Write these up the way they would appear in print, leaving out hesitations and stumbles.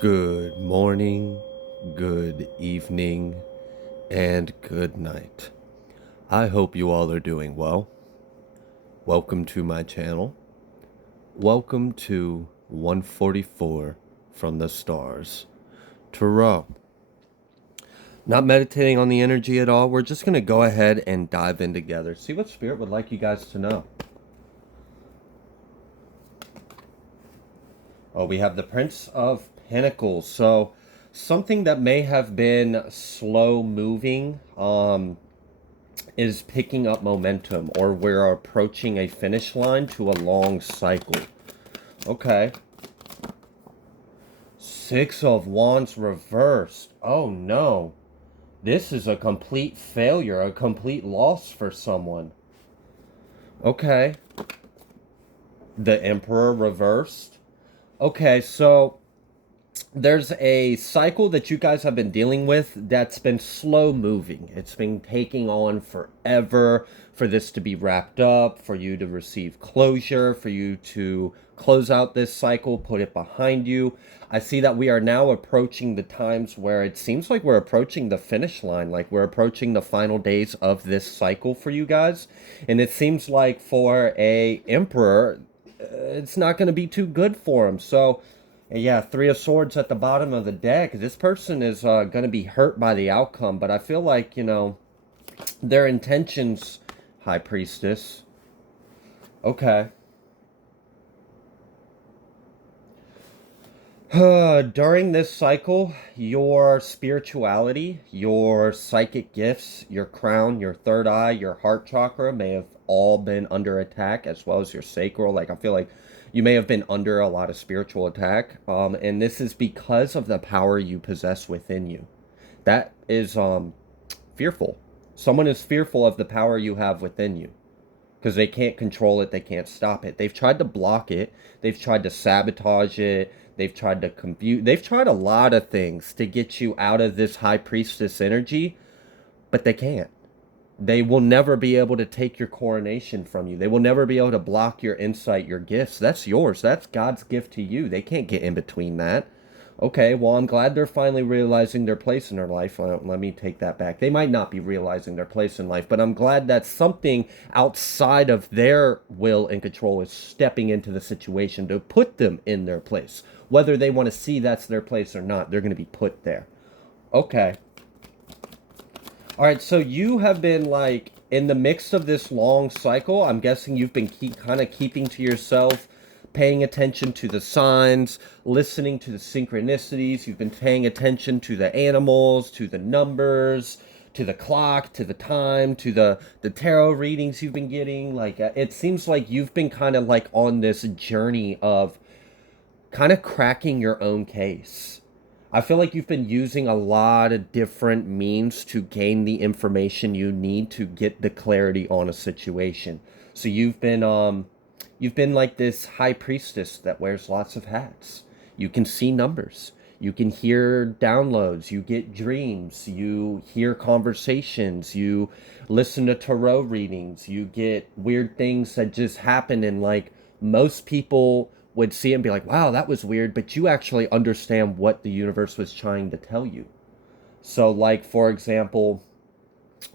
Good morning, good evening, and good night. I hope you all are doing well. Welcome to my channel. Welcome to 144 from the stars. Tarot. Not meditating on the energy at all. We're just going to go ahead and dive in together. See what Spirit would like you guys to know. Oh, we have the Prince of Pentacles. So, something that may have been slow moving, is picking up momentum, or we're approaching a finish line to a long cycle. Okay. Six of Wands reversed. Oh no. This is a complete failure, a complete loss for someone. Okay. The Emperor reversed. Okay, so there's a cycle that you guys have been dealing with that's been slow moving. It's been taking on forever for this to be wrapped up, for you to receive closure, for you to close out this cycle, put it behind you. I see that we are now approaching the times where it seems like we're approaching the finish line, like we're approaching the final days of this cycle for you guys. And it seems like for a emperor, it's not going to be too good for him. So yeah, Three of Swords at the bottom of the deck. This person is going to be hurt by the outcome, but I feel like, their intentions, High Priestess. Okay. During this cycle, your spirituality, your psychic gifts, your crown, your third eye, your heart chakra may have all been under attack, as well as your sacral. Like, I feel like you may have been under a lot of spiritual attack. And this is because of the power you possess within you. That is fearful. Someone is fearful of the power you have within you because they can't control it, they can't stop it. They've tried to block it, they've tried to sabotage it, they've tried to confuse, they've tried a lot of things to get you out of this High Priestess energy, but they can't. They will never be able to take your coronation from you. They will never be able to block your insight, your gifts. That's yours. That's God's gift to you. They can't get in between that. Okay, well, I'm glad they're finally realizing their place in their life. Let me take that back. They might not be realizing their place in life, but I'm glad that something outside of their will and control is stepping into the situation to put them in their place. Whether they want to see that's their place or not, they're going to be put there. Okay. All right, so you have been like in the mix of this long cycle. I'm guessing you've been kind of keeping to yourself, paying attention to the signs, listening to the synchronicities. You've been paying attention to the animals, to the numbers, to the clock, to the time, to the tarot readings you've been getting. Like it seems like you've been kind of like on this journey of kind of cracking your own case. I feel like you've been using a lot of different means to gain the information you need to get the clarity on a situation. So you've been like this high priestess that wears lots of hats. You can see numbers. You can hear downloads. You get dreams. You hear conversations. You listen to tarot readings. You get weird things that just happen, and like most people would see it and be like, wow, that was weird, but you actually understand what the universe was trying to tell you. So, like, for example,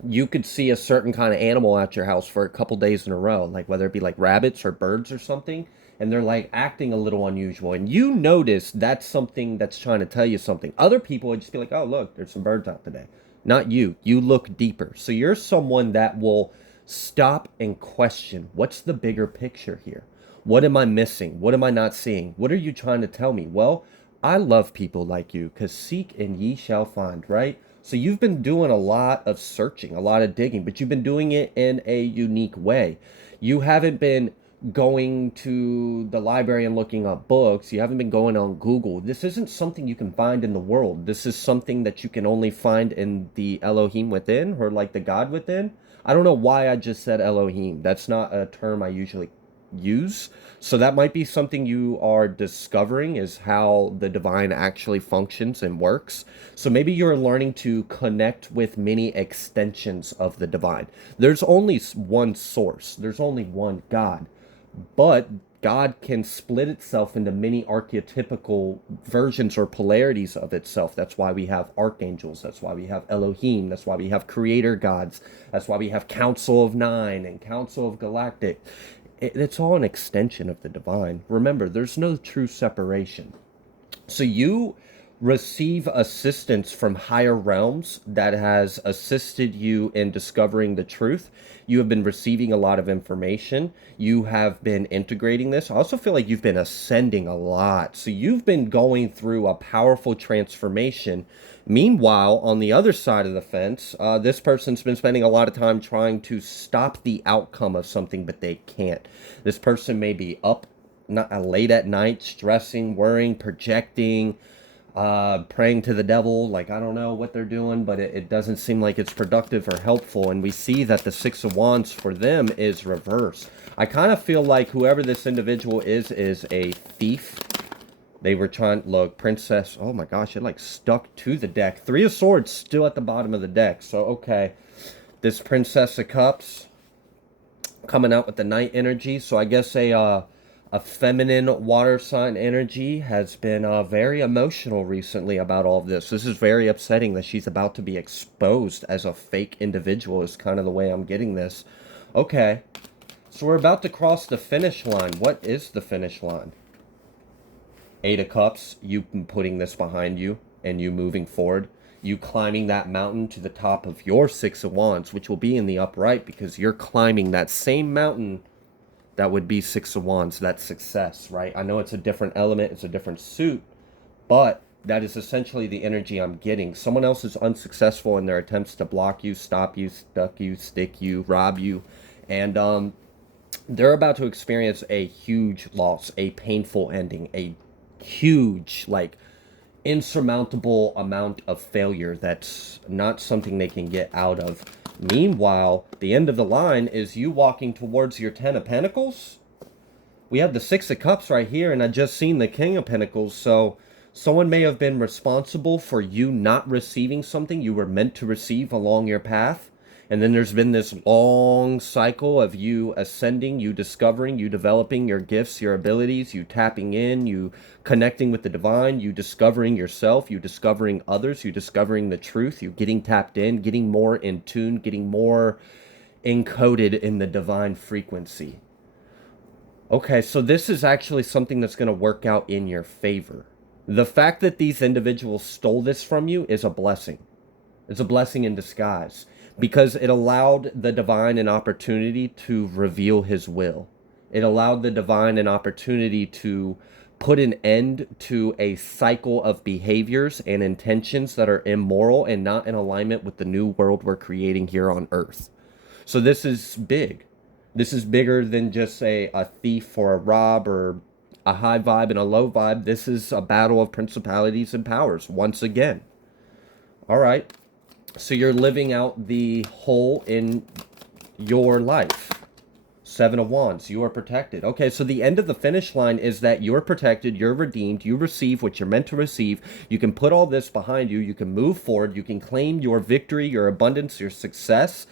you could see a certain kind of animal at your house for a couple days in a row, like whether it be like rabbits or birds or something, and they're like acting a little unusual. And you notice that's something that's trying to tell you something. Other people would just be like, oh, look, there's some birds out today. Not you. You look deeper. So you're someone that will stop and question what's the bigger picture here? What am I missing? What am I not seeing? What are you trying to tell me? Well, I love people like you because seek and ye shall find, right? So you've been doing a lot of searching, a lot of digging, but you've been doing it in a unique way. You haven't been going to the library and looking up books. You haven't been going on Google. This isn't something you can find in the world. This is something that you can only find in the Elohim within, or like the God within. I don't know why I just said Elohim. That's not a term I usually use. So that might be something you are discovering, is how the divine actually functions and works. So maybe you're learning to connect with many extensions of the divine. There's only one source. There's only one God. But God can split itself into many archetypical versions or polarities of itself. That's why we have archangels. That's why we have Elohim. That's why we have creator gods. That's why we have Council of Nine and Council of Galactic. It's all an extension of the divine. Remember, there's no true separation. So you receive assistance from higher realms that has assisted you in discovering the truth. You have been receiving a lot of information. You have been integrating this. I also feel like you've been ascending a lot. So you've been going through a powerful transformation. Meanwhile, on the other side of the fence, this person's been spending a lot of time trying to stop the outcome of something, but they can't. This person may be up not late at night, stressing, worrying, projecting, praying to the devil. Like, I don't know what they're doing, but it doesn't seem like it's productive or helpful. And we see that the Six of Wands for them is reversed. I kind of feel like whoever this individual is a thief. They were trying, look, Princess, oh my gosh, it like stuck to the deck. Three of Swords still at the bottom of the deck. So, okay, this Princess of Cups coming out with the Knight energy. So I guess a feminine water sign energy has been very emotional recently about all of this. This is very upsetting that she's about to be exposed as a fake individual is kind of the way I'm getting this. Okay, so we're about to cross the finish line. What is the finish line? Eight of Cups, you putting this behind you and you moving forward. You climbing that mountain to the top of your Six of Wands, which will be in the upright because you're climbing that same mountain that would be Six of Wands. That's success, right? I know it's a different element, it's a different suit, but that is essentially the energy I'm getting. Someone else is unsuccessful in their attempts to block you, stop you, stuck you, stick you, rob you, and they're about to experience a huge loss, a painful ending, a huge, like, insurmountable amount of failure that's not something they can get out of. Meanwhile, the end of the line is you walking towards your Ten of Pentacles. We have the Six of Cups right here, and I just seen the King of Pentacles, so someone may have been responsible for you not receiving something you were meant to receive along your path. And then there's been this long cycle of you ascending, you discovering, you developing your gifts, your abilities, you tapping in, you connecting with the divine, you discovering yourself, you discovering others, you discovering the truth, you getting tapped in, getting more in tune, getting more encoded in the divine frequency. Okay, so this is actually something that's going to work out in your favor. The fact that these individuals stole this from you is a blessing. It's a blessing in disguise, because it allowed the divine an opportunity to reveal his will. It allowed the divine an opportunity to put an end to a cycle of behaviors and intentions that are immoral and not in alignment with the new world we're creating here on Earth. So this is big. This is bigger than just a thief or a rob or a high vibe and a low vibe. This is a battle of principalities and powers once again. All right. So you're living out the whole in your life. Seven of Wands, you are protected. Okay, so the end of the finish line is that you're protected, you're redeemed, you receive what you're meant to receive. You can put all this behind you, you can move forward, you can claim your victory, your abundance, your success,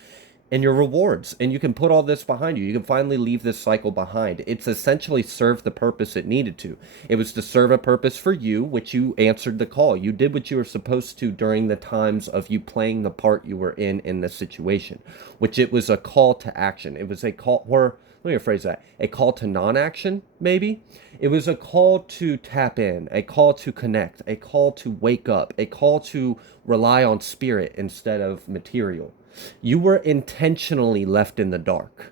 and your rewards. And you can put all this behind you. You can finally leave this cycle behind. It's essentially served the purpose it needed to. It was to serve a purpose for you, which you answered the call. You did what you were supposed to during the times of you playing the part you were in the situation, which it was a call to action. It was a call, or let me rephrase that, a call to non-action, maybe? It was a call to tap in, a call to connect, a call to wake up, a call to rely on spirit instead of material. You were intentionally left in the dark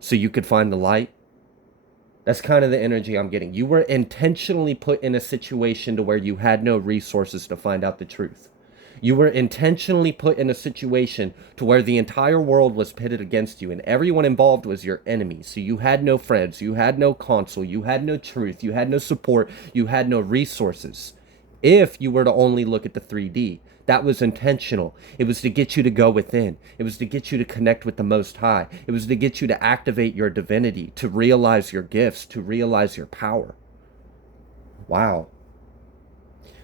so you could find the light. That's kind of the energy I'm getting. You were intentionally put in a situation to where you had no resources to find out the truth. You were intentionally put in a situation to where the entire world was pitted against you and everyone involved was your enemy. So you had no friends, you had no counsel, you had no truth, you had no support, you had no resources. If you were to only look at the 3D, that was intentional. It was to get you to go within. It was to get you to connect with the Most High. It was to get you to activate your divinity, to realize your gifts, to realize your power. Wow.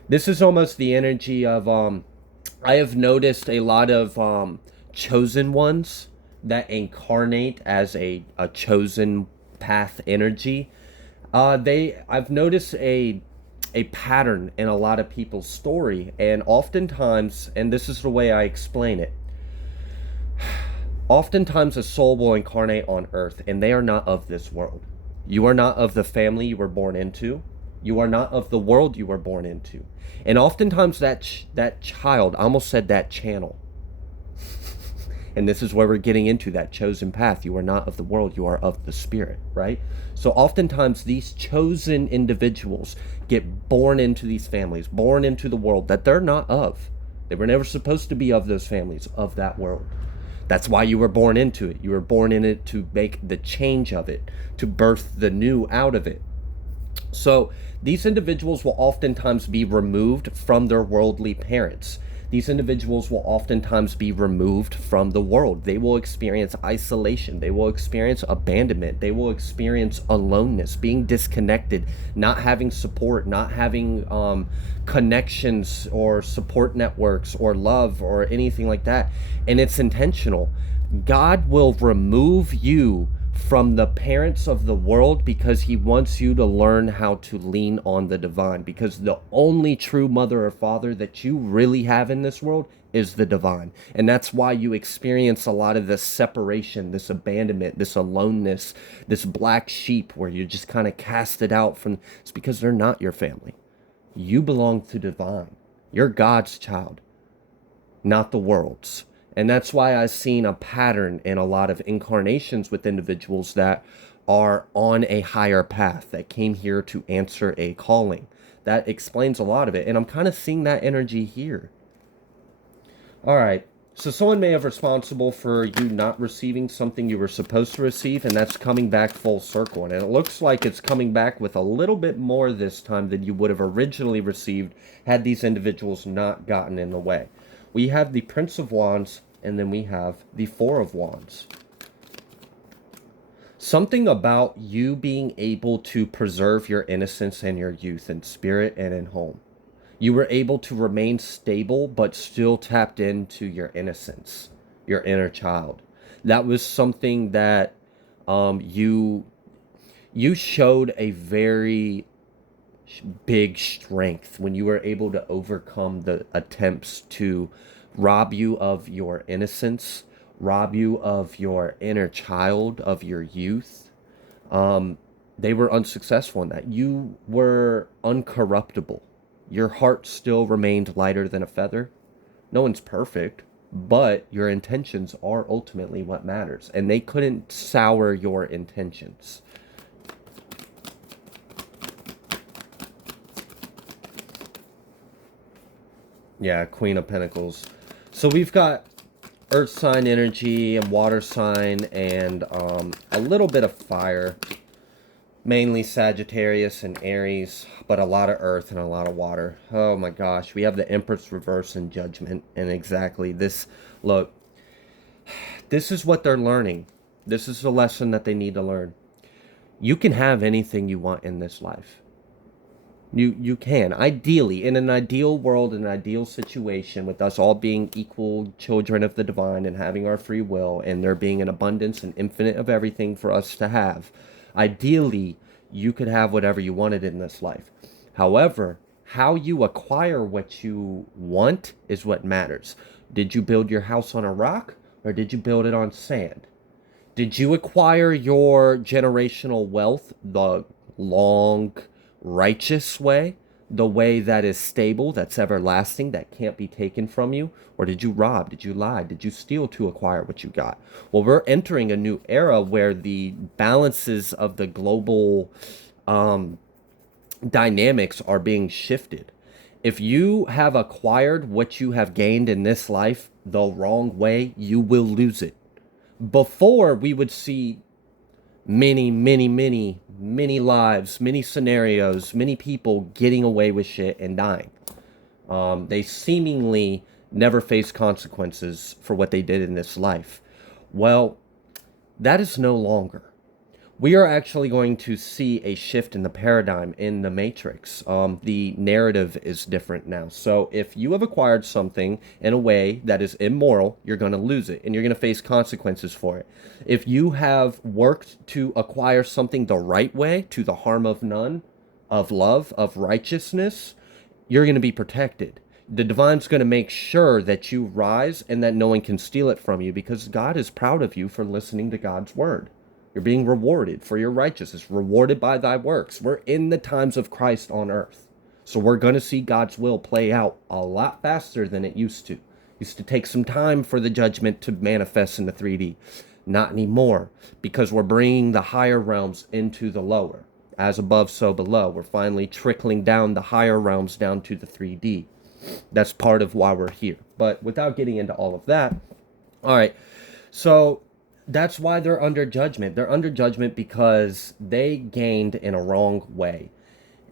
This is almost the energy of, I have noticed a lot of chosen ones that incarnate as a chosen path energy. I've noticed a pattern in a lot of people's story, and oftentimes, and this is the way I explain it, oftentimes a soul will incarnate on earth and they are not of this world. You are not of the family you were born into. You are not of the world you were born into. And oftentimes that child, I almost said that channel. And this is where we're getting into that chosen path. You are not of the world, you are of the spirit, right? So oftentimes these chosen individuals get born into these families, born into the world that they're not of. They were never supposed to be of those families, of that world. That's why you were born into it. You were born in it to make the change of it, to birth the new out of it. So these individuals will oftentimes be removed from their worldly parents. These individuals will oftentimes be removed from the world. They will experience isolation. They will experience abandonment. They will experience aloneness, being disconnected, not having support, not having connections or support networks or love or anything like that. And it's intentional. God will remove you from the parents of the world because he wants you to learn how to lean on the divine, because the only true mother or father that you really have in this world is the divine. And that's why you experience a lot of this separation, this abandonment, this aloneness, this black sheep where you're just kind of casted out from. It's because they're not your family. You belong to divine. You're God's child, not the world's. And that's why I've seen a pattern in a lot of incarnations with individuals that are on a higher path, that came here to answer a calling. That explains a lot of it. And I'm kind of seeing that energy here. All right. So someone may have responsible for you not receiving something you were supposed to receive, and that's coming back full circle. And it looks like it's coming back with a little bit more this time than you would have originally received had these individuals not gotten in the way. We have the Prince of Wands, and then we have the Four of Wands. Something about you being able to preserve your innocence and your youth in spirit and in home. You were able to remain stable, but still tapped into your innocence, your inner child. That was something that you showed a very big strength when you were able to overcome the attempts to rob you of your innocence, rob you of your inner child, of your youth. They were unsuccessful in that. You were uncorruptible. Your heart still remained lighter than a feather. No one's perfect, but your intentions are ultimately what matters. And they couldn't sour your intentions. Yeah, Queen of Pentacles. So we've got earth sign energy and water sign and a little bit of fire. Mainly Sagittarius and Aries, but a lot of earth and a lot of water. Oh my gosh. We have the Empress reverse in Judgment. And exactly this, look, this is what they're learning. This is the lesson that they need to learn. You can have anything you want in this life. You can. Ideally, in an ideal world, in an ideal situation, with us all being equal children of the divine and having our free will, and there being an abundance and infinite of everything for us to have, ideally, you could have whatever you wanted in this life. However, how you acquire what you want is what matters. Did you build your house on a rock, or did you build it on sand? Did you acquire your generational wealth the long, righteous way, the way that is stable, that's everlasting, that can't be taken from you? Or did you rob? Did you lie? Did you steal to acquire what you got? Well, we're entering a new era where the balances of the global dynamics are being shifted. If you have acquired what you have gained in this life the wrong way, you will lose it. Before, we would see many lives, many scenarios, many people getting away with shit and dying. They seemingly never face consequences for what they did in this life. Well, that is no longer. we are actually going to see a shift in the paradigm in the matrix. The narrative is different now. So if you have acquired something in a way that is immoral, you're going to lose it and you're going to face consequences for it. If you have worked to acquire something the right way, to the harm of none, of love, of righteousness, you're going to be protected. The divine's going to make sure that you rise and that no one can steal it from you, because God is proud of you for listening to God's word. You're being rewarded for your righteousness, rewarded by thy works. We're in the times of Christ on earth. So we're going to see God's will play out a lot faster than it used to. It used to take some time for the judgment to manifest in the 3D. Not anymore, because we're bringing the higher realms into the lower. As above, so below. We're finally trickling down the higher realms down to the 3D. That's part of why we're here. But without getting into all of that, all right, so that's why they're under judgment. They're under judgment because they gained in a wrong way.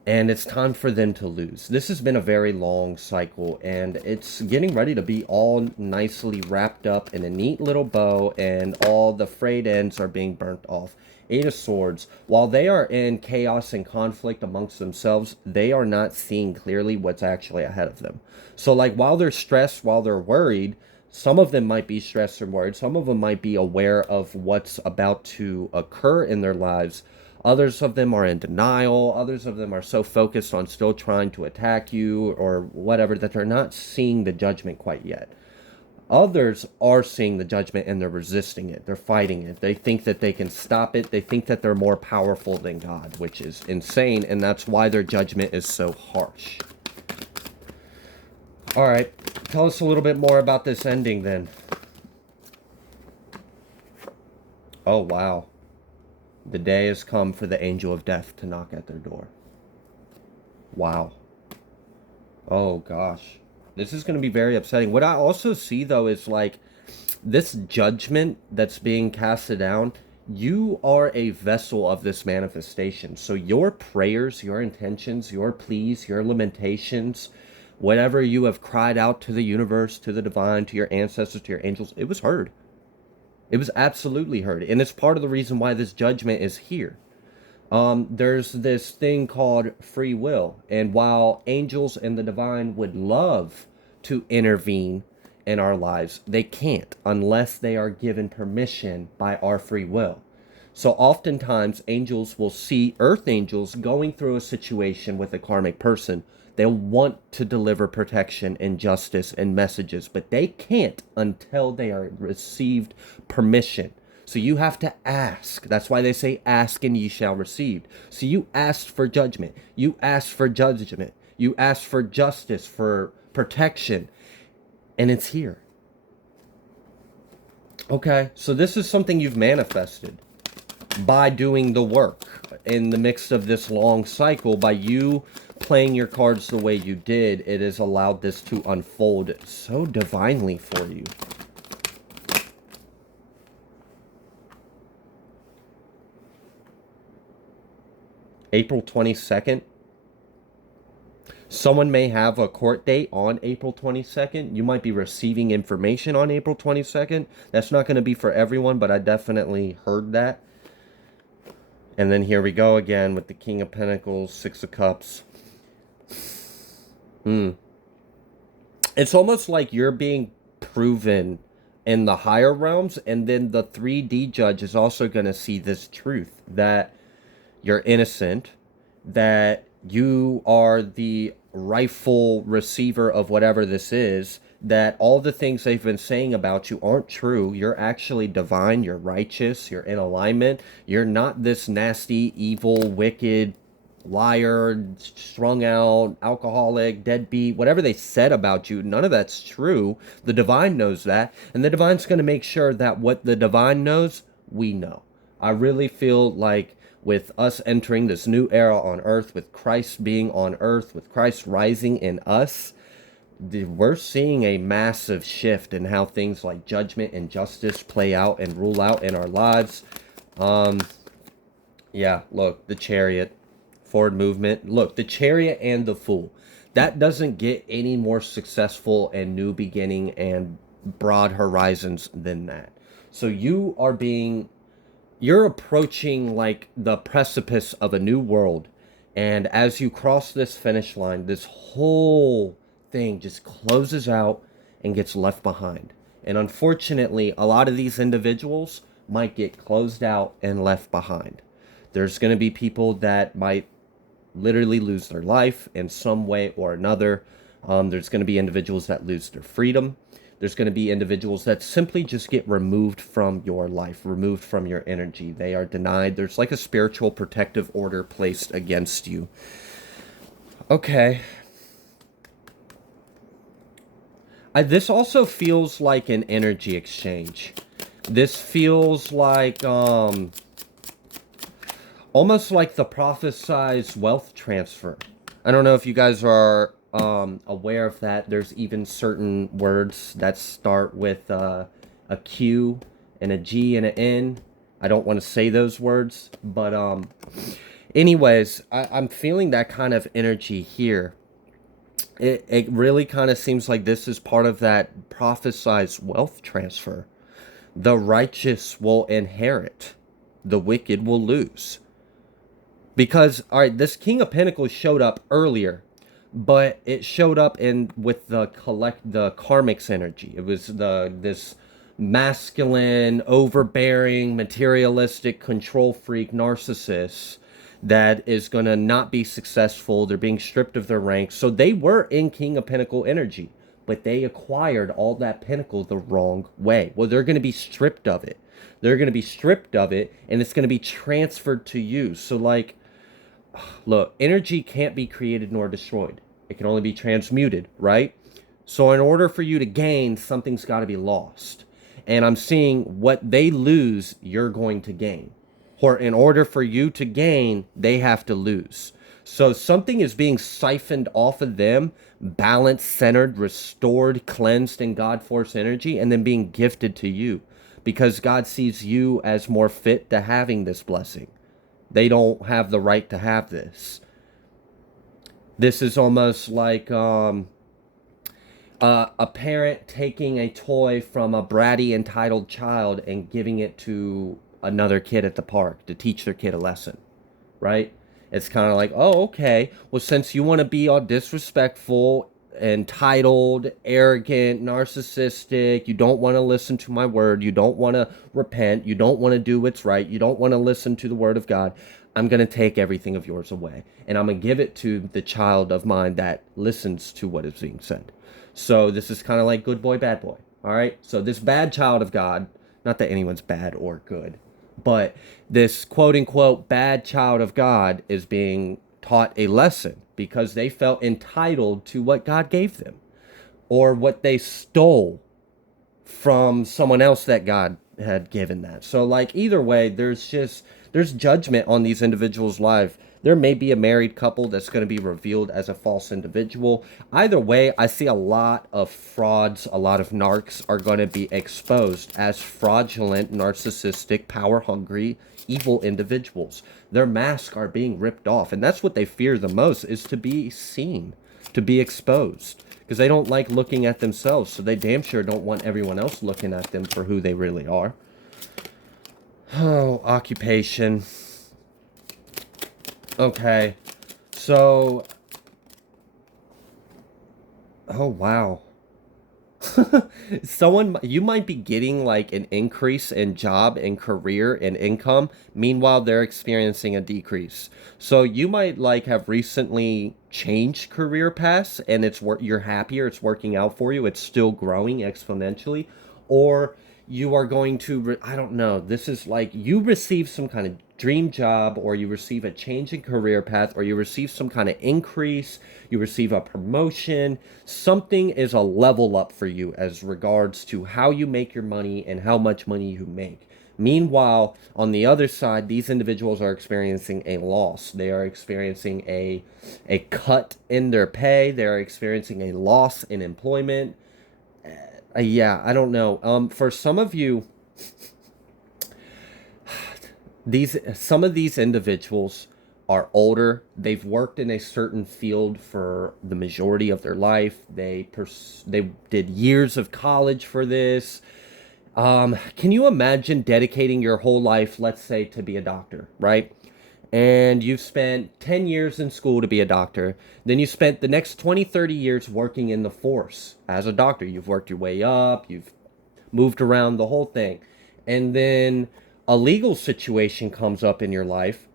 And it's time for them to lose. This has been a very long cycle, and it's getting ready to be all nicely wrapped up in a neat little bow, and all the frayed ends are being burnt off. Eight of Swords, while they are in chaos and conflict amongst themselves, they are not seeing clearly what's actually ahead of them. So, like, while they're stressed, while they're worried, some of them might be stressed or worried. Some of them might be aware of what's about to occur in their lives. Others of them are in denial. Others of them are so focused on still trying to attack you or whatever that they're not seeing the judgment quite yet. Others are seeing the judgment and they're resisting it. They're fighting it. They think that they can stop it. They think that they're more powerful than God, which is insane. And that's why their judgment is so harsh. All right. Tell us a little bit more about this ending then. Oh, wow. The day has come for the angel of death to knock at their door. Wow. Oh, gosh. This is going to be very upsetting. What I also see, though, is like this judgment that's being casted down. You are a vessel of this manifestation. So your prayers, your intentions, your pleas, your lamentations, whatever you have cried out to the universe, to the divine, to your ancestors, to your angels, it was heard. It was absolutely heard. And it's part of the reason why this judgment is here. There's this thing called free will. And while angels and the divine would love to intervene in our lives, they can't unless they are given permission by our free will. So oftentimes angels will see earth angels going through a situation with a karmic person. They'll want to deliver protection and justice and messages, but they can't until they are received permission. So you have to ask. That's why they say, ask and ye shall receive. So you asked for judgment. You asked for judgment. You asked for justice, for protection, and it's here. Okay, so this is something you've manifested by doing the work in the midst of this long cycle. By you playing your cards the way you did, it has allowed this to unfold so divinely for you. April 22nd. Someone may have a court date on April 22nd. You might be receiving information on April 22nd. That's not going to be for everyone, but I definitely heard that. And then here we go again with the King of Pentacles, Six of Cups. It's almost like you're being proven in the higher realms, and then the 3D judge is also going to see this truth that you're innocent, that you are the rightful receiver of whatever this is, that all the things they've been saying about you aren't true. You're actually divine, you're righteous, you're in alignment. You're not this nasty, evil, wicked, liar, strung out, alcoholic, deadbeat, whatever they said about you. None of that's true. The divine knows that, and the divine's going to make sure that what the divine knows, we know. I really feel like with us entering this new era on earth, with Christ being on earth, with Christ rising in us, we're seeing a massive shift in how things like judgment and justice play out and rule out in our lives. Yeah, look, the Chariot, forward movement. Look, the Chariot and the Fool. That doesn't get any more successful and new beginning and broad horizons than that. So you are being you're approaching like the precipice of a new world. And as you cross this finish line, this whole thing just closes out and gets left behind. And unfortunately, a lot of these individuals might get closed out and left behind. There's going to be people that might literally lose their life in some way or another. There's going to be individuals that lose their freedom. There's going to be individuals that simply just get removed from your life, removed from your energy. They are denied. There's like a spiritual protective order placed against you. Okay. This also feels like an energy exchange. This feels like almost like the prophesized wealth transfer. I don't know if you guys are aware of that. There's even certain words that start with a Q and a G and an N. I don't want to say those words, but anyways, I'm feeling that kind of energy here. It really kind of seems like this is part of that prophesized wealth transfer. The righteous will inherit, the wicked will lose. Because all right, this King of Pentacles showed up earlier, but it showed up in with the karmic's energy. It was this masculine, overbearing, materialistic, control freak narcissist that is going to not be successful. They're being stripped of their ranks. So they were in King of Pentacle energy, but they acquired all that pentacle the wrong way. Well, they're going to be stripped of it. They're going to be stripped of it, and it's going to be transferred to you. So, like, look, energy can't be created nor destroyed. It can only be transmuted, right? So in order for you to gain, something's got to be lost. And I'm seeing what they lose, you're going to gain. Or in order for you to gain, they have to lose. So something is being siphoned off of them, balanced, centered, restored, cleansed in God force energy, and then being gifted to you. Because God sees you as more fit to having this blessing. They don't have the right to have this. This is almost like a parent taking a toy from a bratty, entitled child and giving it to another kid at the park to teach their kid a lesson, right? It's kind of like, oh, okay. Well, since you want to be all disrespectful, entitled, arrogant, narcissistic, you don't want to listen to my word, you don't want to repent, you don't want to do what's right, you don't want to listen to the word of God, I'm going to take everything of yours away. And I'm going to give it to the child of mine that listens to what is being said. So this is kind of like good boy, bad boy. All right. So this bad child of God, not that anyone's bad or good, but this quote unquote bad child of God is being taught a lesson because they felt entitled to what God gave them or what they stole from someone else that God had given that. So like either way, there's judgment on these individuals' life. There may be a married couple that's going to be revealed as a false individual. Either way, I see a lot of frauds, a lot of narcs are going to be exposed as fraudulent, narcissistic, power-hungry, evil individuals. Their masks are being ripped off, and that's what they fear the most, is to be seen, to be exposed. Because they don't like looking at themselves, so they damn sure don't want everyone else looking at them for who they really are. Oh, occupation. Okay. So, oh wow. You might be getting like an increase in job and career and income. Meanwhile, they're experiencing a decrease. So you might like have recently changed career paths and you're happier. It's working out for you. It's still growing exponentially. Or you are going to, I don't know. This is like you receive some kind of dream job, or you receive a change in career path, or you receive some kind of increase, you receive a promotion. Something is a level up for you as regards to how you make your money and how much money you make. Meanwhile, on the other side, these individuals are experiencing a loss. They are experiencing a cut in their pay. They are experiencing a loss in employment. Yeah, I don't know. For some of you, some of these individuals are older. They've worked in a certain field for the majority of their life. They did years of college for this. Can you imagine dedicating your whole life, let's say, to be a doctor, right? And you've spent 10 years in school to be a doctor. Then you spent the next 20, 30 years working in the force as a doctor. You've worked your way up, you've moved around the whole thing. And then a legal situation comes up in your life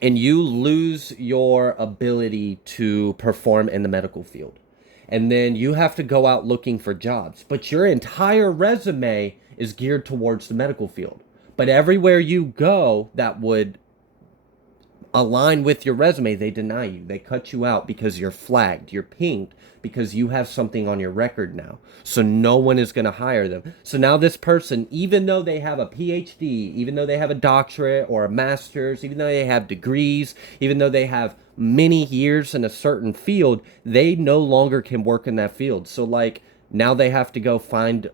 and you lose your ability to perform in the medical field. And then you have to go out looking for jobs. But your entire resume is geared towards the medical field. But everywhere you go that would align with your resume, they deny you. They cut you out because you're flagged. You're pinged because you have something on your record now. So no one is going to hire them. So now this person, even though they have a PhD, even though they have a doctorate or a master's, even though they have degrees, even though they have many years in a certain field, they no longer can work in that field. So like now they have to go find,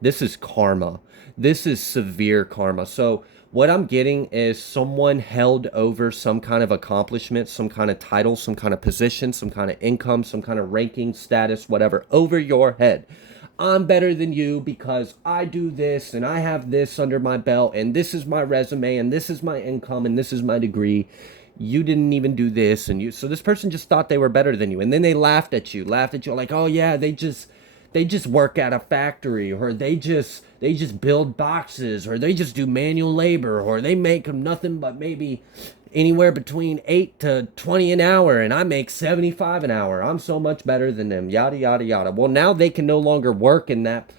this is karma. This is severe karma. So what I'm getting is someone held over some kind of accomplishment, some kind of title, some kind of position, some kind of income, some kind of ranking, status, whatever, over your head. I'm better than you because I do this and I have this under my belt and this is my resume and this is my income and this is my degree. You didn't even do this and you, so this person just thought they were better than you. And then they laughed at you like, oh yeah, they just work at a factory, or they just build boxes, or they just do manual labor, or they make them nothing but maybe anywhere between 8 to 20 an hour and I make 75 an hour. I'm so much better than them. Yada yada yada. Well, now they can no longer work in that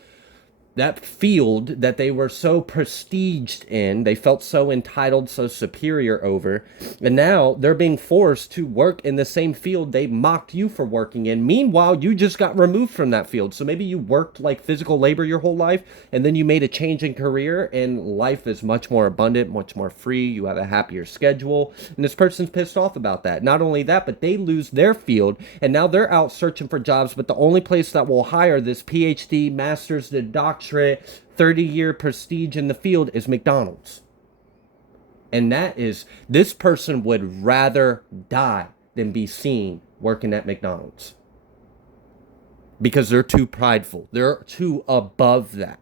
field that they were so prestiged in, they felt so entitled, so superior over, and now they're being forced to work in the same field they mocked you for working in. Meanwhile, you just got removed from that field. So maybe you worked like physical labor your whole life, and then you made a change in career, and life is much more abundant, much more free. You have a happier schedule, and this person's pissed off about that. Not only that, but they lose their field, and now they're out searching for jobs, but the only place that will hire this PhD, master's, the doctorate, 30-year prestige in the field is McDonald's. And that is, this person would rather die than be seen working at McDonald's because they're too prideful. They're too above that,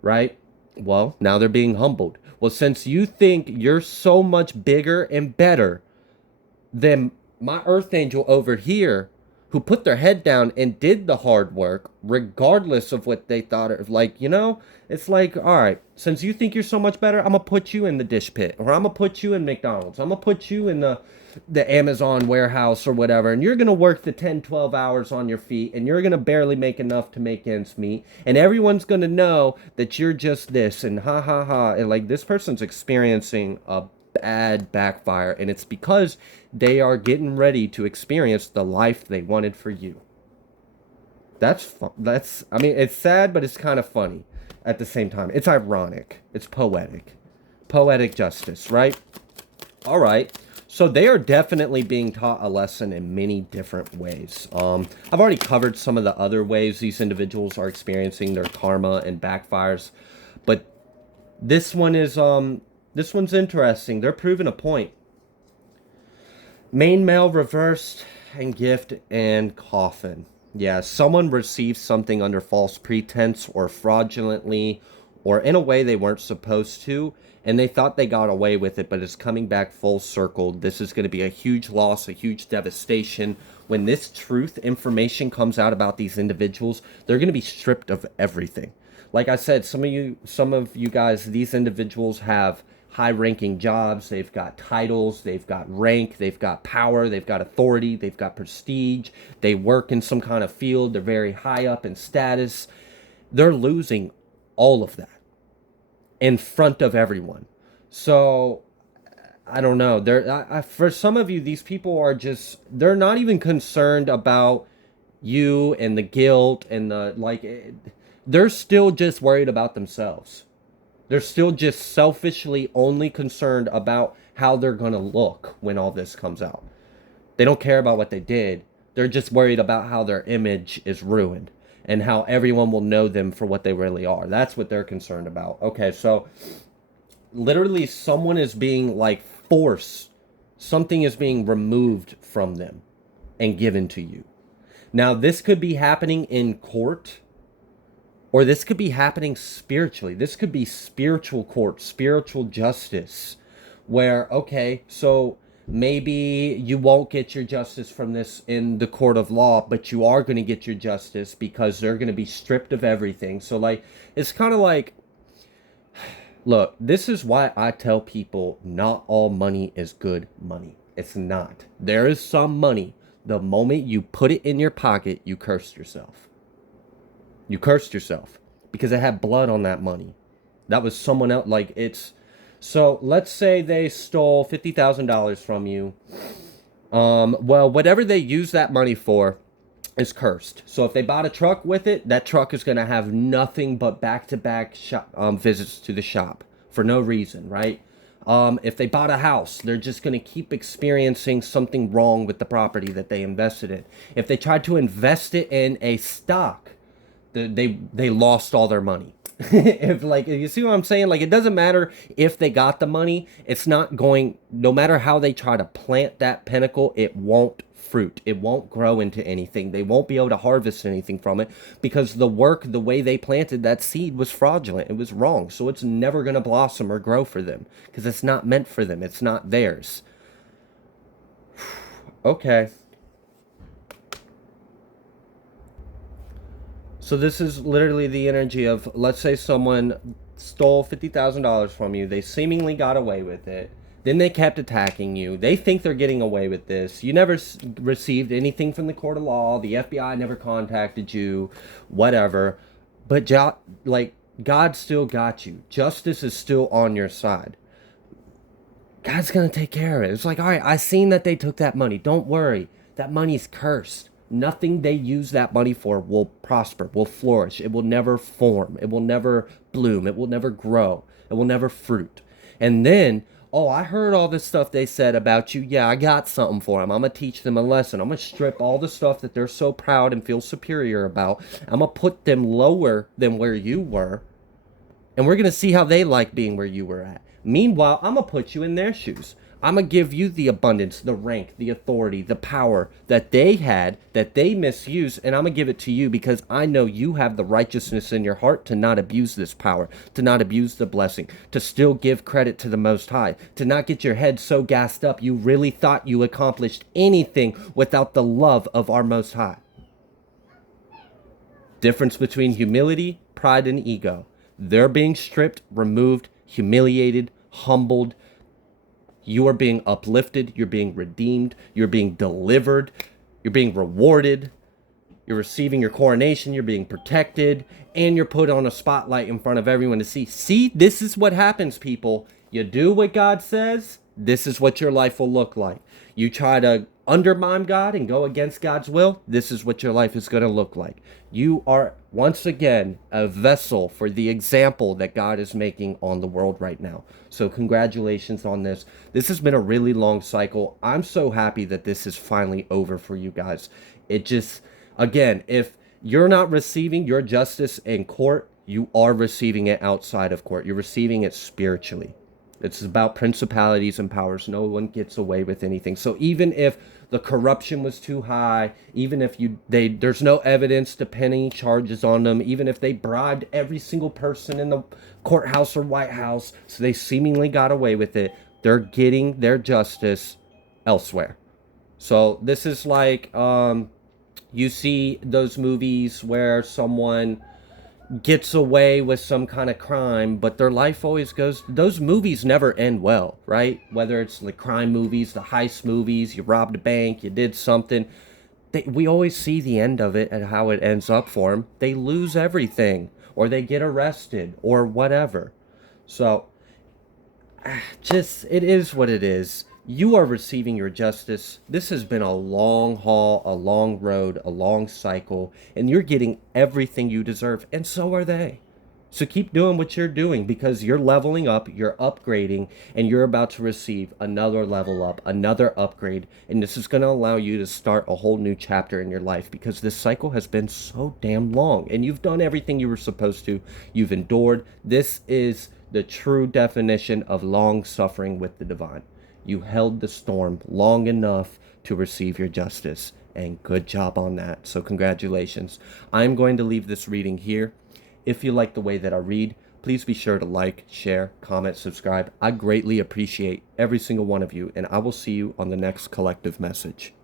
right? Well, now they're being humbled. Well, since you think you're so much bigger and better than my earth angel over here, who put their head down and did the hard work, regardless of what they thought of. Like, it's like, all right, since you think you're so much better, I'm going to put you in the dish pit, or I'm going to put you in McDonald's. I'm going to put you in the Amazon warehouse or whatever, and you're going to work the 10, 12 hours on your feet, and you're going to barely make enough to make ends meet, and everyone's going to know that you're just this, and ha ha ha, and like this person's experiencing a bad backfire, and it's because they are getting ready to experience the life they wanted for you. That's fun. I mean, it's sad, but it's kind of funny at the same time. It's ironic. It's poetic. Poetic justice, right? All right. So they are definitely being taught a lesson in many different ways. I've already covered some of the other ways these individuals are experiencing their karma and backfires, but this one's interesting. They're proving a point. Main male reversed and gift and coffin. Yeah, someone received something under false pretense or fraudulently or in a way they weren't supposed to, and they thought they got away with it, but it's coming back full circle. This is going to be a huge loss, a huge devastation. When this truth information comes out about these individuals, they're going to be stripped of everything. Like I said, some of you guys, these individuals have high-ranking jobs, they've got titles, they've got rank, they've got power, they've got authority, they've got prestige, they work in some kind of field, they're very high up in status. They're losing all of that in front of everyone. So, I don't know. For some of you, these people are just, they're not even concerned about you and the guilt and they're still just worried about themselves. They're still just selfishly only concerned about how they're going to look when all this comes out. They don't care about what they did. They're just worried about how their image is ruined and how everyone will know them for what they really are. That's what they're concerned about. Okay, so literally someone is being forced. Something is being removed from them and given to you. Now, this could be happening in court. Or this could be happening spiritually. This could be spiritual court, spiritual justice, where, okay, so maybe you won't get your justice from this in the court of law, but you are going to get your justice because they're going to be stripped of everything. So, like, it's kind of like, look, this is why I tell people not all money is good money. It's not. There is some money. The moment you put it in your pocket, you cursed yourself. You cursed yourself because it had blood on that money. That was someone else. Like, it's so let's say they stole $50,000 from you. Well, whatever they use that money for is cursed. So if they bought a truck with it, that truck is going to have nothing but back-to-back visits to the shop for no reason, right? If they bought a house, they're just going to keep experiencing something wrong with the property that they invested in. If they tried to invest it in a stock, they lost all their money. If, like, you see what I'm saying? Like, it doesn't matter if they got the money. It's not going, no matter how they try to plant that pinnacle, it won't fruit. It won't grow into anything. They won't be able to harvest anything from it because the way they planted that seed was fraudulent. It was wrong. So it's never going to blossom or grow for them because it's not meant for them. It's not theirs. Okay. So this is literally the energy of, let's say someone stole $50,000 from you. They seemingly got away with it. Then they kept attacking you. They think they're getting away with this. You never received anything from the court of law. The FBI never contacted you, whatever. But like, God still got you. Justice is still on your side. God's going to take care of it. It's like, all right, I seen that they took that money. Don't worry. That money's cursed. Nothing they use that money for will prosper, will flourish. It will never form. It will never bloom. It will never grow. It will never fruit. And then, oh, I heard all this stuff they said about you. Yeah, I got something for them. I'm going to teach them a lesson. I'm going to strip all the stuff that they're so proud and feel superior about. I'm going to put them lower than where you were. And we're going to see how they like being where you were at. Meanwhile, I'm going to put you in their shoes. I'm going to give you the abundance, the rank, the authority, the power that they had, that they misused, and I'm going to give it to you because I know you have the righteousness in your heart to not abuse this power, to not abuse the blessing, to still give credit to the Most High, to not get your head so gassed up you really thought you accomplished anything without the love of our Most High. Difference between humility, pride, and ego. They're being stripped, removed, humiliated, humbled. You are being uplifted. You're being redeemed. You're being delivered. You're being rewarded. You're receiving your coronation. You're being protected. And you're put on a spotlight in front of everyone to see. See, this is what happens, people. You do what God says. This is what your life will look like. You try to undermine God and go against God's will. This is what your life is going to look like. You are, once again, a vessel for the example that God is making on the world right now. So congratulations on this. This has been a really long cycle. I'm so happy that this is finally over for you guys. It just, again, if you're not receiving your justice in court, you are receiving it outside of court. You're receiving it spiritually. It's about principalities and powers. No one gets away with anything. So even if the corruption was too high, even if there's no evidence to pin any charges on them, even if they bribed every single person in the courthouse or White House, so they seemingly got away with it, they're getting their justice elsewhere. So this is like, you see those movies where someone gets away with some kind of crime, but their life always goes, those movies never end well, right? Whether it's the crime movies, the heist movies, you robbed a bank, you did something, we always see the end of it and how it ends up for them. They lose everything, or they get arrested, or whatever. So just, it is what it is. You are receiving your justice. This has been a long haul, a long road, a long cycle, and you're getting everything you deserve, and so are they. So keep doing what you're doing because you're leveling up, you're upgrading, and you're about to receive another level up, another upgrade, and this is going to allow you to start a whole new chapter in your life because this cycle has been so damn long, and you've done everything you were supposed to. You've endured. This is the true definition of long suffering with the divine. You held the storm long enough to receive your justice, and good job on that. So congratulations. I'm going to leave this reading here. If you like the way that I read, please be sure to like, share, comment, subscribe. I greatly appreciate every single one of you, and I will see you on the next collective message.